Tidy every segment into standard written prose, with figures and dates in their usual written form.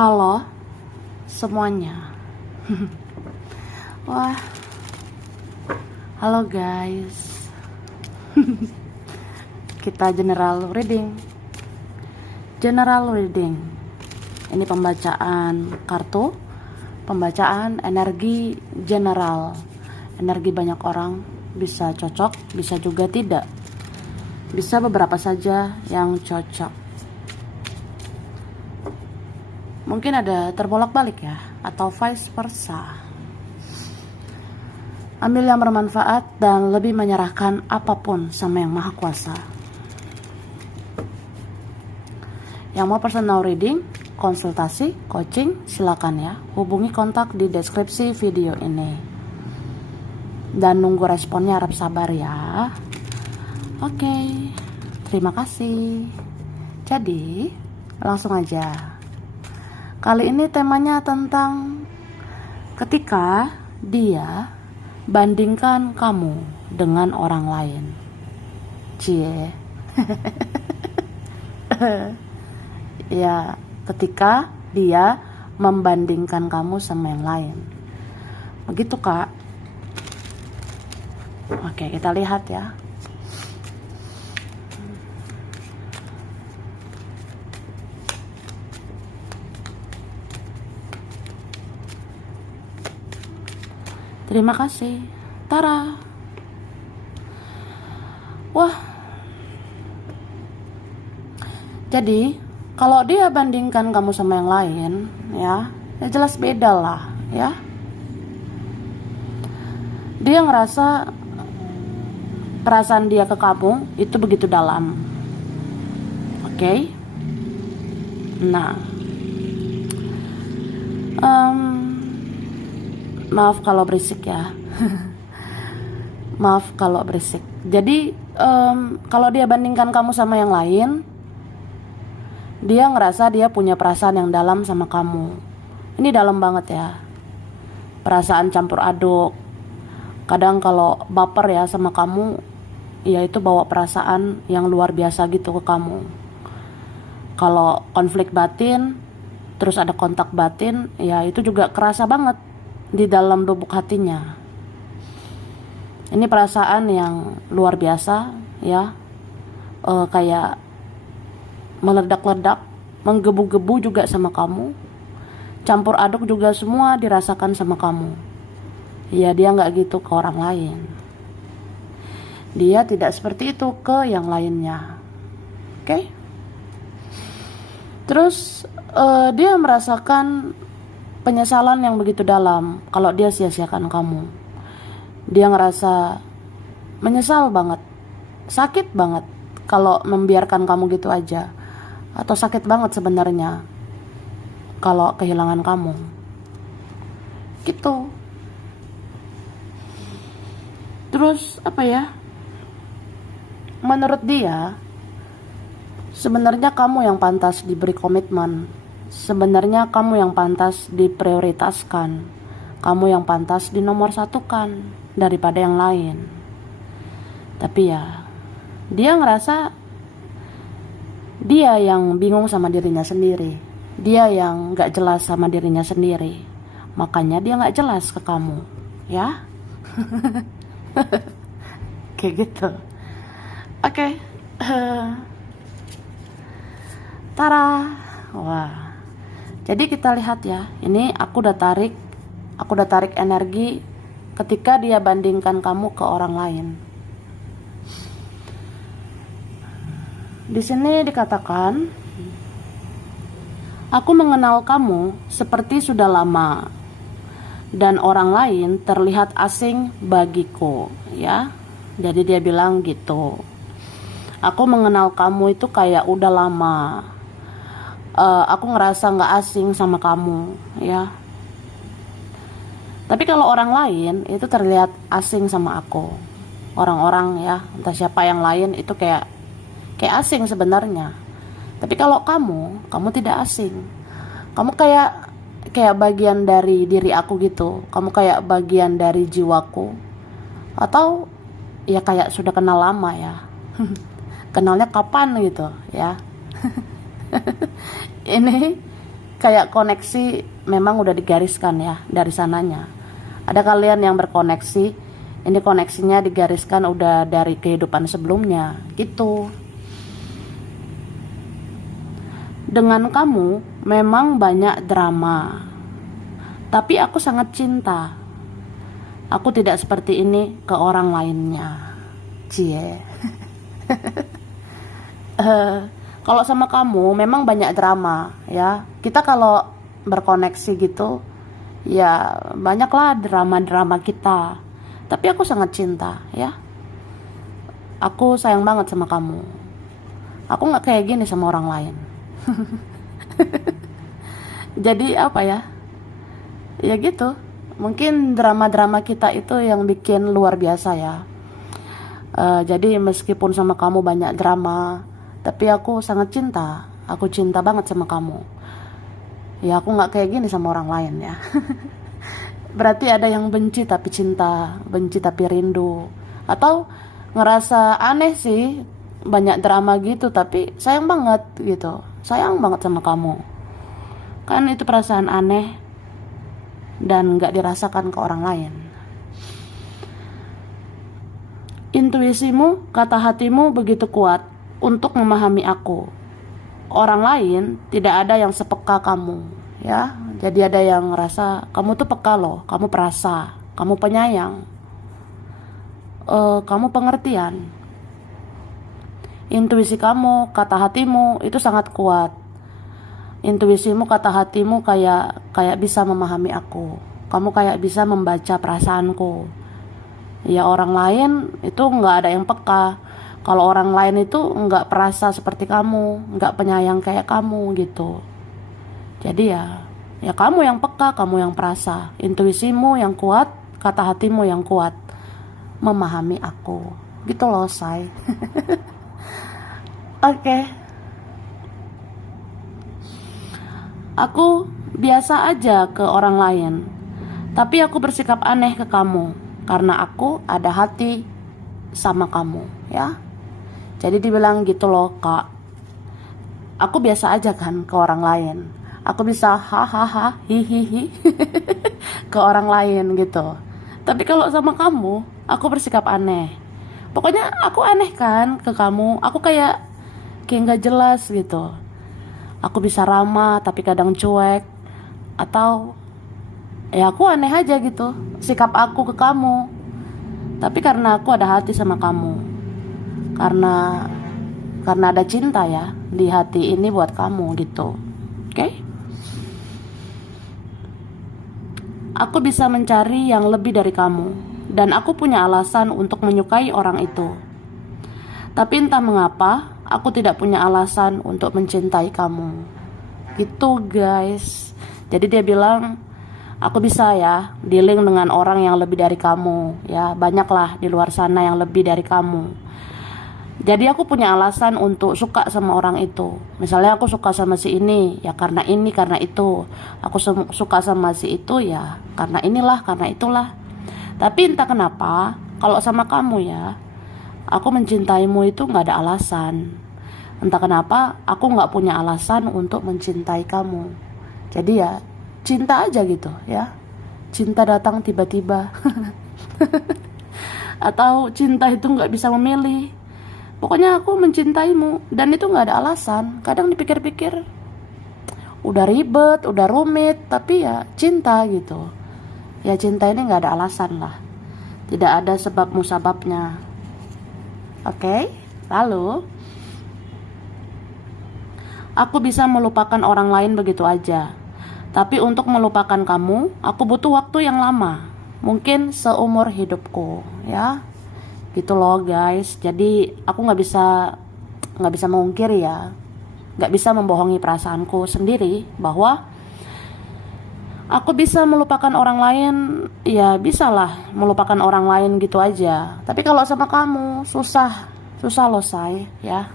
Halo semuanya. Wah, halo guys. Kita general reading. Ini pembacaan kartu, pembacaan energi general. Energi banyak orang, bisa cocok, bisa juga tidak. Bisa beberapa saja yang cocok. Mungkin ada terbolak-balik ya, atau vice versa. Ambil yang bermanfaat dan lebih menyerahkan apapun sama Yang Maha Kuasa. Yang mau personal reading, konsultasi, coaching, silakan ya. Hubungi kontak di deskripsi video ini. Dan nunggu responnya, harap sabar ya. Oke, terima kasih. Jadi, langsung aja. Kali ini temanya tentang ketika dia bandingkan kamu dengan orang lain. Cie. Ya, ketika dia membandingkan kamu sama yang lain. Begitu, Kak. Oke, kita lihat ya. Terima kasih. Tara. Wah. Jadi, kalau dia bandingkan kamu sama yang lain, ya jelas beda lah, ya. Dia ngerasa perasaan dia ke kamu itu begitu dalam. Oke? Nah. Maaf kalau berisik ya. Maaf kalau berisik. Jadi kalau dia bandingkan kamu sama yang lain, dia ngerasa dia punya perasaan yang dalam sama kamu. Ini dalam banget ya. Perasaan campur aduk. Kadang kalau baper ya sama kamu, ya itu bawa perasaan yang luar biasa gitu ke kamu. Kalau konflik batin, terus ada kontak batin, ya itu juga kerasa banget di dalam lubuk hatinya. Ini perasaan yang luar biasa ya, kayak meledak-ledak, menggebu-gebu juga sama kamu, campur aduk juga semua dirasakan sama kamu. Ya dia nggak gitu ke orang lain. Dia tidak seperti itu ke yang lainnya. Oke? Terus dia merasakan penyesalan yang begitu dalam kalau dia sia-siakan kamu. Dia ngerasa menyesal banget, sakit banget kalau membiarkan kamu gitu aja, atau sakit banget sebenarnya kalau kehilangan kamu gitu. Terus apa ya, menurut dia sebenarnya kamu yang pantas diberi komitmen. Sebenarnya kamu yang pantas diprioritaskan, kamu yang pantas dinomorsatukan daripada yang lain. Tapi ya, dia ngerasa dia yang bingung sama dirinya sendiri, dia yang gak jelas sama dirinya sendiri. Makanya dia gak jelas ke kamu, ya. Kayak gitu. Oke. Tara. Wah. Jadi kita lihat ya, ini aku udah tarik energi ketika dia bandingkan kamu ke orang lain. Di sini dikatakan, aku mengenal kamu seperti sudah lama dan orang lain terlihat asing bagiku, ya. Jadi dia bilang gitu. Aku mengenal kamu itu kayak udah lama. Aku ngerasa gak asing sama kamu, ya. Tapi kalau orang lain itu terlihat asing sama aku. Orang-orang ya, entah siapa yang lain itu kayak asing sebenarnya. Tapi kalau kamu tidak asing. Kamu kayak bagian dari diri aku gitu. Kamu kayak bagian dari jiwaku. Atau ya kayak sudah kenal lama ya. Kenalnya kapan gitu ya. Ini kayak koneksi memang udah digariskan ya dari sananya. Ada kalian yang berkoneksi, ini koneksinya digariskan udah dari kehidupan sebelumnya gitu. Dengan kamu memang banyak drama, tapi aku sangat cinta. Aku tidak seperti ini ke orang lainnya. Cie. Kalau sama kamu memang banyak drama ya. Kita kalau berkoneksi gitu ya banyaklah drama-drama kita. Tapi aku sangat cinta ya. Aku sayang banget sama kamu. Aku gak kayak gini sama orang lain. Jadi apa ya? Ya gitu. Mungkin drama-drama kita itu yang bikin luar biasa ya. Jadi meskipun sama kamu banyak drama, tapi aku sangat cinta. Aku cinta banget sama kamu. Ya aku gak kayak gini sama orang lain ya. Berarti ada yang benci tapi cinta, benci tapi rindu. Atau ngerasa aneh sih, banyak drama gitu tapi sayang banget gitu. Sayang banget sama kamu. Kan itu perasaan aneh dan gak dirasakan ke orang lain. Intuisimu, kata hatimu begitu kuat untuk memahami aku. Orang lain tidak ada yang sepeka kamu ya. Jadi ada yang ngerasa kamu tuh peka loh, kamu perasa, kamu penyayang, kamu pengertian. Intuisi kamu, kata hatimu itu sangat kuat. Intuisimu, kata hatimu kayak bisa memahami aku. Kamu kayak bisa membaca perasaanku. Ya orang lain itu nggak ada yang peka. Kalau orang lain itu nggak perasa seperti kamu, nggak penyayang kayak kamu gitu. Jadi ya kamu yang peka, kamu yang perasa. Intuisimu yang kuat, kata hatimu yang kuat memahami aku. Gitu loh, say. Oke. Aku biasa aja ke orang lain, tapi aku bersikap aneh ke kamu karena aku ada hati sama kamu ya. Jadi dibilang gitu loh, Kak. Aku biasa aja kan ke orang lain. Aku bisa hahaha hihihi ke orang lain gitu. Tapi kalau sama kamu, aku bersikap aneh. Pokoknya aku aneh kan ke kamu. Aku kayak gak jelas gitu. Aku bisa ramah tapi kadang cuek. Atau ya aku aneh aja gitu sikap aku ke kamu. Tapi karena aku ada hati sama kamu, Karena ada cinta ya di hati ini buat kamu gitu. Oke? Aku bisa mencari yang lebih dari kamu, dan aku punya alasan untuk menyukai orang itu. Tapi entah mengapa, aku tidak punya alasan untuk mencintai kamu. Gitu guys. Jadi dia bilang, aku bisa ya dealing dengan orang yang lebih dari kamu. Ya banyaklah di luar sana yang lebih dari kamu. Jadi aku punya alasan untuk suka sama orang itu. Misalnya aku suka sama si ini, ya karena ini, karena itu. Aku suka sama si itu ya karena inilah, karena itulah. Tapi entah kenapa, kalau sama kamu ya, aku mencintaimu itu gak ada alasan. Entah kenapa, aku gak punya alasan untuk mencintai kamu. Jadi ya, cinta aja gitu ya. Cinta datang tiba-tiba. Atau cinta itu gak bisa memilih. Pokoknya aku mencintaimu, dan itu gak ada alasan. Kadang dipikir-pikir udah ribet, udah rumit, tapi ya cinta gitu. Ya cinta ini gak ada alasan lah. Tidak ada sebab musababnya. Oke? Lalu aku bisa melupakan orang lain begitu aja. Tapi untuk melupakan kamu, aku butuh waktu yang lama. Mungkin seumur hidupku ya. Gitu loh guys. Jadi aku nggak bisa mengungkiri ya, nggak bisa membohongi perasaanku sendiri bahwa aku bisa melupakan orang lain. Ya bisalah melupakan orang lain gitu aja. Tapi kalau sama kamu susah loh say ya.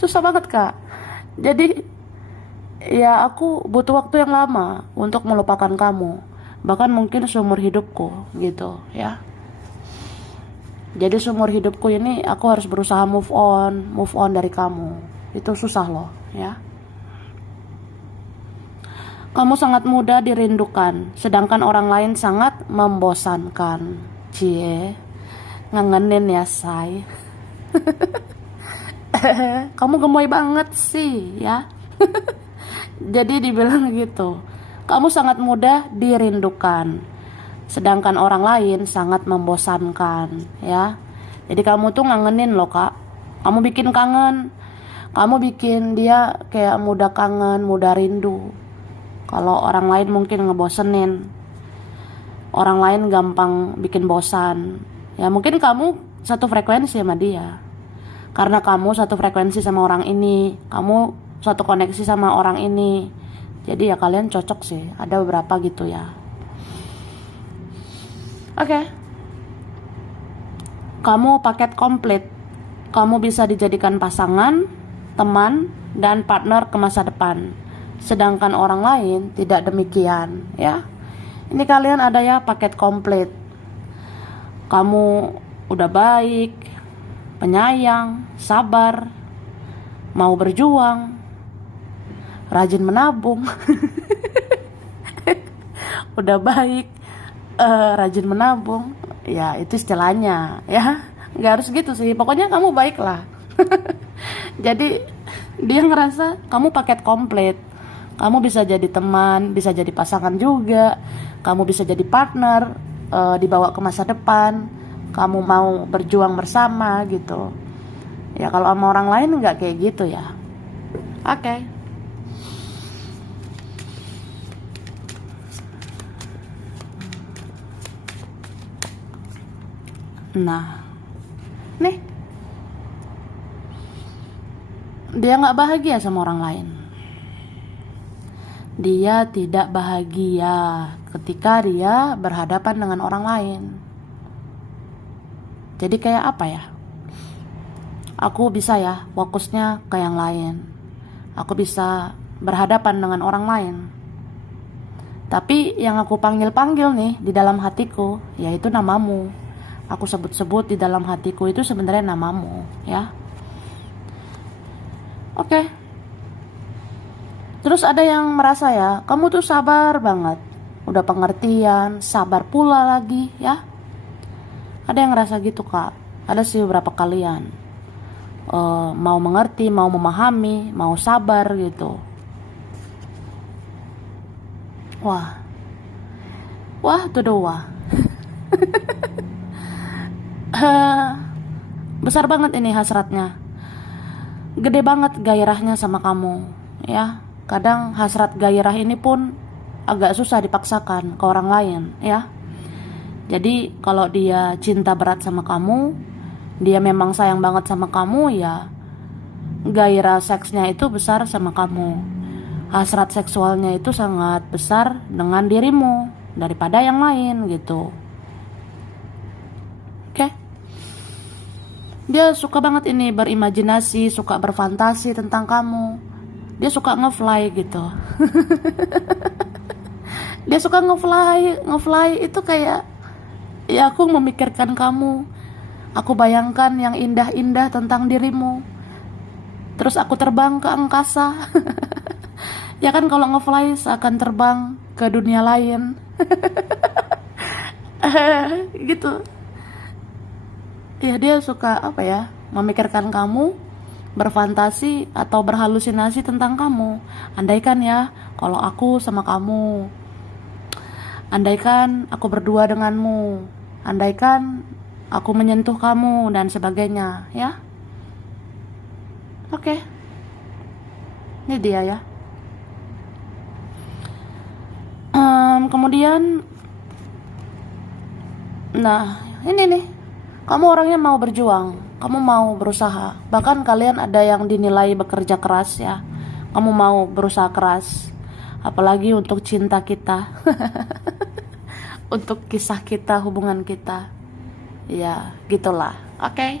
Susah banget kak. Jadi ya aku butuh waktu yang lama untuk melupakan kamu, bahkan mungkin seumur hidupku gitu ya. Jadi seumur hidupku ini aku harus berusaha move on dari kamu. Itu susah loh ya. Kamu sangat mudah dirindukan, sedangkan orang lain sangat membosankan. Cie, ngangenin ya, say. Kamu gemoy banget sih, ya. Jadi dibilang gitu. Kamu sangat mudah dirindukan, sedangkan orang lain sangat membosankan, ya. Jadi kamu tuh ngangenin loh, Kak. Kamu bikin kangen. Kamu bikin dia kayak mudah kangen, mudah rindu. Kalau orang lain mungkin ngebosenin, orang lain gampang bikin bosan. Ya mungkin kamu satu frekuensi sama dia. Karena kamu satu frekuensi sama orang ini, kamu satu koneksi sama orang ini. Jadi ya kalian cocok sih. Ada beberapa gitu ya. Oke. Kamu paket komplit. Kamu bisa dijadikan pasangan, teman, dan partner ke masa depan. Sedangkan orang lain tidak demikian, ya. Ini kalian ada ya paket komplit. Kamu udah baik, penyayang, sabar, mau berjuang, rajin menabung. Udah baik, rajin menabung. Ya itu istilahnya, ya. Nggak harus gitu sih, pokoknya kamu baik lah. Jadi dia ngerasa kamu paket komplit. Kamu bisa jadi teman, bisa jadi pasangan juga. Kamu bisa jadi partner, dibawa ke masa depan. Kamu mau berjuang bersama gitu. Ya kalau sama orang lain nggak kayak gitu ya. Oke. Nah, nih. Dia nggak bahagia sama orang lain. Dia tidak bahagia ketika dia berhadapan dengan orang lain. Jadi kayak apa ya? Aku bisa ya fokusnya ke yang lain. Aku bisa berhadapan dengan orang lain. Tapi yang aku panggil-panggil nih di dalam hatiku, yaitu namamu. Aku sebut-sebut di dalam hatiku itu sebenarnya namamu, ya. Oke. Terus ada yang merasa ya, kamu tuh sabar banget. Udah pengertian, sabar pula lagi, ya. Ada yang ngerasa gitu, Kak. Ada sih beberapa kalian. Mau mengerti, mau memahami, mau sabar gitu. Wah. Wah, tuh doa. Besar banget ini hasratnya. Gede banget gairahnya sama kamu, ya. Kadang hasrat gairah ini pun agak susah dipaksakan ke orang lain, ya. Jadi kalau dia cinta berat sama kamu, dia memang sayang banget sama kamu, ya gairah seksnya itu besar sama kamu. Hasrat seksualnya itu sangat besar dengan dirimu daripada yang lain gitu. Oke. Dia suka banget ini berimajinasi, suka berfantasi tentang kamu. Dia suka ngefly gitu. Dia suka ngefly itu kayak, ya aku memikirkan kamu. Aku bayangkan yang indah-indah tentang dirimu. Terus aku terbang ke angkasa. Ya kan kalau ngefly seakan terbang ke dunia lain. Gitu. Ya dia suka apa ya, memikirkan kamu, berfantasi atau berhalusinasi tentang kamu. Andaikan ya, kalau aku sama kamu. Andaikan aku berdua denganmu. Andaikan aku menyentuh kamu dan sebagainya, ya. Oke. Ini dia ya. Kemudian, nah ini nih. Kamu orangnya mau berjuang, kamu mau berusaha. Bahkan kalian ada yang dinilai bekerja keras ya. Kamu mau berusaha keras. Apalagi untuk cinta kita. Untuk kisah kita, hubungan kita. Ya, gitulah. Oke.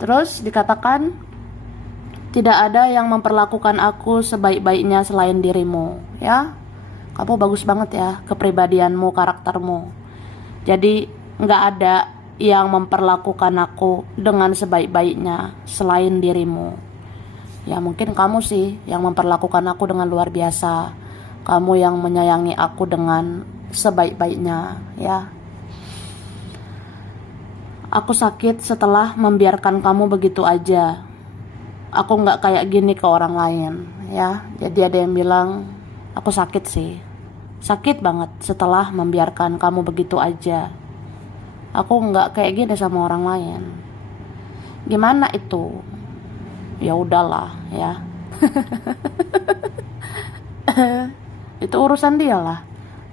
Terus dikatakan, tidak ada yang memperlakukan aku sebaik-baiknya selain dirimu, ya. Kamu bagus banget ya, kepribadianmu, karaktermu. Jadi nggak ada yang memperlakukan aku dengan sebaik-baiknya selain dirimu, Ya mungkin kamu sih yang memperlakukan aku dengan luar biasa. Kamu yang menyayangi aku dengan sebaik-baiknya, ya. Aku sakit setelah membiarkan kamu begitu aja. Aku nggak kayak gini ke orang lain, ya. Jadi ada yang bilang aku sakit sih. Sakit banget setelah membiarkan kamu begitu aja. Aku nggak kayak gini sama orang lain. Gimana itu? Ya udahlah, ya. Itu urusan dia lah.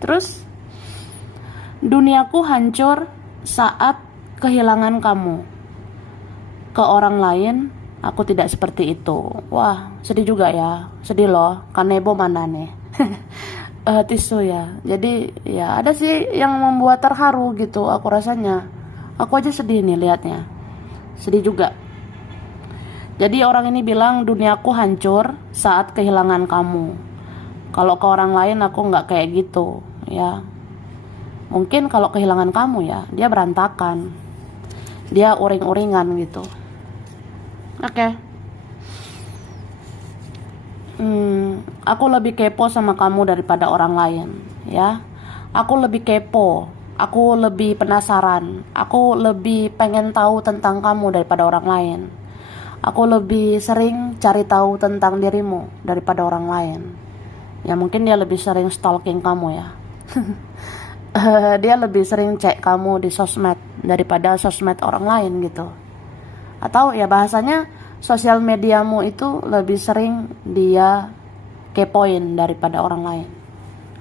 Terus duniaku hancur saat kehilangan kamu. Ke orang lain aku tidak seperti itu. Wah, sedih juga ya. Sedih loh. Kanebo mana nih? Tisu ya. Jadi ya ada sih yang membuat terharu gitu aku rasanya. Aku aja sedih nih liatnya. Sedih juga. Jadi orang ini bilang duniaku hancur saat kehilangan kamu. Kalau ke orang lain aku nggak kayak gitu, ya. Mungkin kalau kehilangan kamu ya, dia berantakan. Dia uring-uringan gitu. Oke. Aku lebih kepo sama kamu daripada orang lain, ya. Aku lebih kepo. Aku lebih penasaran. Aku lebih pengen tahu tentang kamu daripada orang lain. Aku lebih sering cari tahu tentang dirimu daripada orang lain. Ya mungkin dia lebih sering stalking kamu ya. Dia lebih sering cek kamu di sosmed daripada sosmed orang lain gitu. Atau ya bahasanya sosial mediamu itu lebih sering dia kepoin daripada orang lain.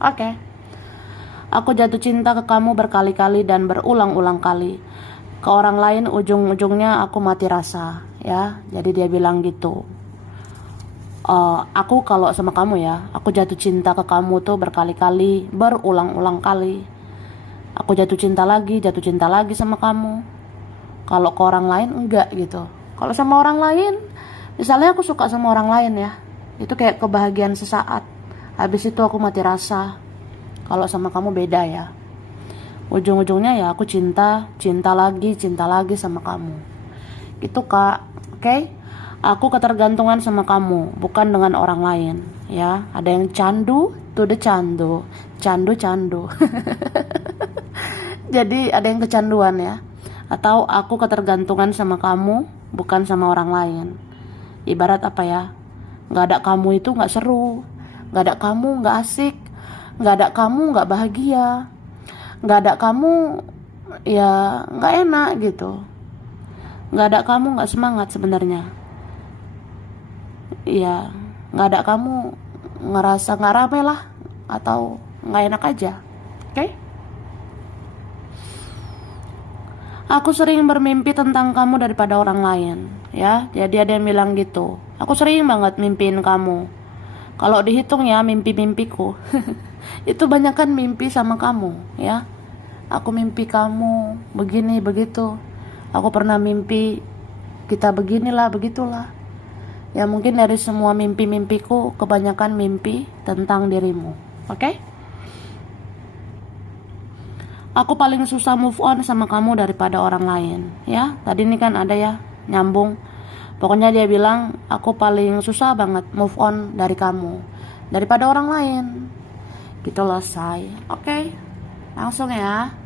Oke. Aku jatuh cinta ke kamu berkali-kali dan berulang-ulang kali. Ke orang lain ujung-ujungnya aku mati rasa, ya. Jadi dia bilang gitu. Aku kalau sama kamu ya, aku jatuh cinta ke kamu tuh berkali-kali, berulang-ulang kali. Aku jatuh cinta lagi sama kamu. Kalau ke orang lain enggak gitu. Kalau sama orang lain, misalnya aku suka sama orang lain ya, itu kayak kebahagiaan sesaat. Habis itu aku mati rasa. Kalau sama kamu beda ya. Ujung-ujungnya ya aku cinta lagi sama kamu. Gitu Kak, oke? Aku ketergantungan sama kamu, bukan dengan orang lain, ya. Ada yang candu, tuh the candu. Jadi ada yang kecanduan ya. Atau aku ketergantungan sama kamu, bukan sama orang lain. Ibarat apa ya? Gak ada kamu itu gak seru. Gak ada kamu gak asik. Gak ada kamu gak bahagia. Gak ada kamu ya gak enak gitu. Gak ada kamu gak semangat sebenarnya. Ya gak ada kamu ngerasa gak rame lah. Atau gak enak aja. Oke? Aku sering bermimpi tentang kamu daripada orang lain, ya. Jadi ada yang bilang gitu. Aku sering banget mimpiin kamu. Kalau dihitung ya mimpi-mimpiku, itu banyak kan mimpi sama kamu, ya. Aku mimpi kamu begini begitu. Aku pernah mimpi kita beginilah begitulah. Ya mungkin dari semua mimpi-mimpiku kebanyakan mimpi tentang dirimu, oke? Aku paling susah move on sama kamu daripada orang lain, ya. Tadi ini kan ada ya nyambung. Pokoknya dia bilang aku paling susah banget move on dari kamu daripada orang lain. Gitu loh say. Oke. Langsung ya.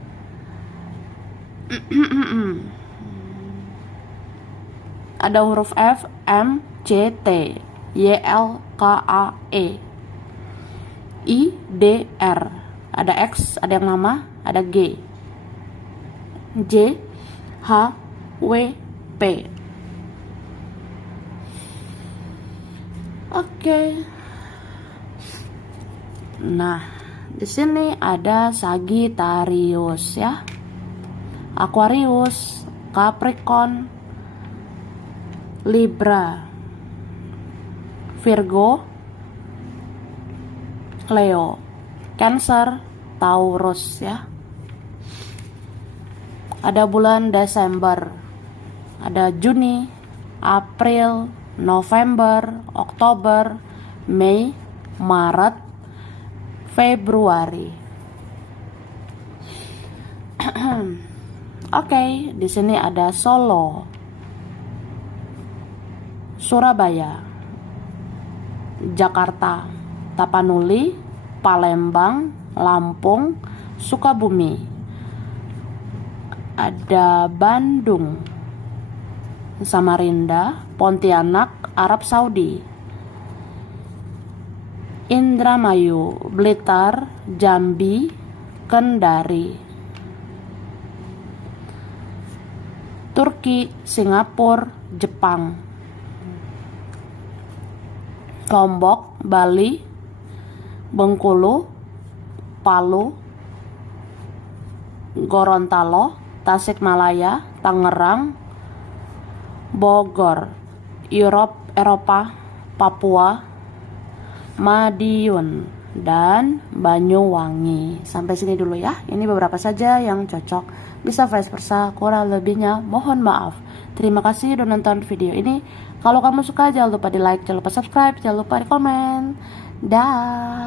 Ada huruf F, M, C, T, Y, L, K, A, E, I, D, R. Ada X, ada yang nama, ada G, J, H, W, P. Oke. Nah, di sini ada Sagittarius ya. Aquarius, Capricorn, Libra, Virgo, Leo, Cancer, Taurus ya. Ada bulan Desember, ada Juni, April, November, Oktober, Mei, Maret, Februari. Oke, di sini ada Solo, Surabaya, Jakarta, Tapanuli, Palembang, Lampung, Sukabumi. Ada Bandung, Samarinda, Pontianak, Arab Saudi. Indramayu, Blitar, Jambi, Kendari. Turki, Singapura, Jepang. Lombok, Bali, Bengkulu, Palu, Gorontalo, Tasikmalaya, Tangerang, Bogor, Eropa, Papua, Madiun, dan Banyuwangi. Sampai sini dulu ya. Ini beberapa saja yang cocok. Bisa vice versa, kurang lebihnya mohon maaf. Terima kasih udah nonton video ini. Kalau kamu suka jangan lupa di like, jangan lupa subscribe, jangan lupa di komen. Dah.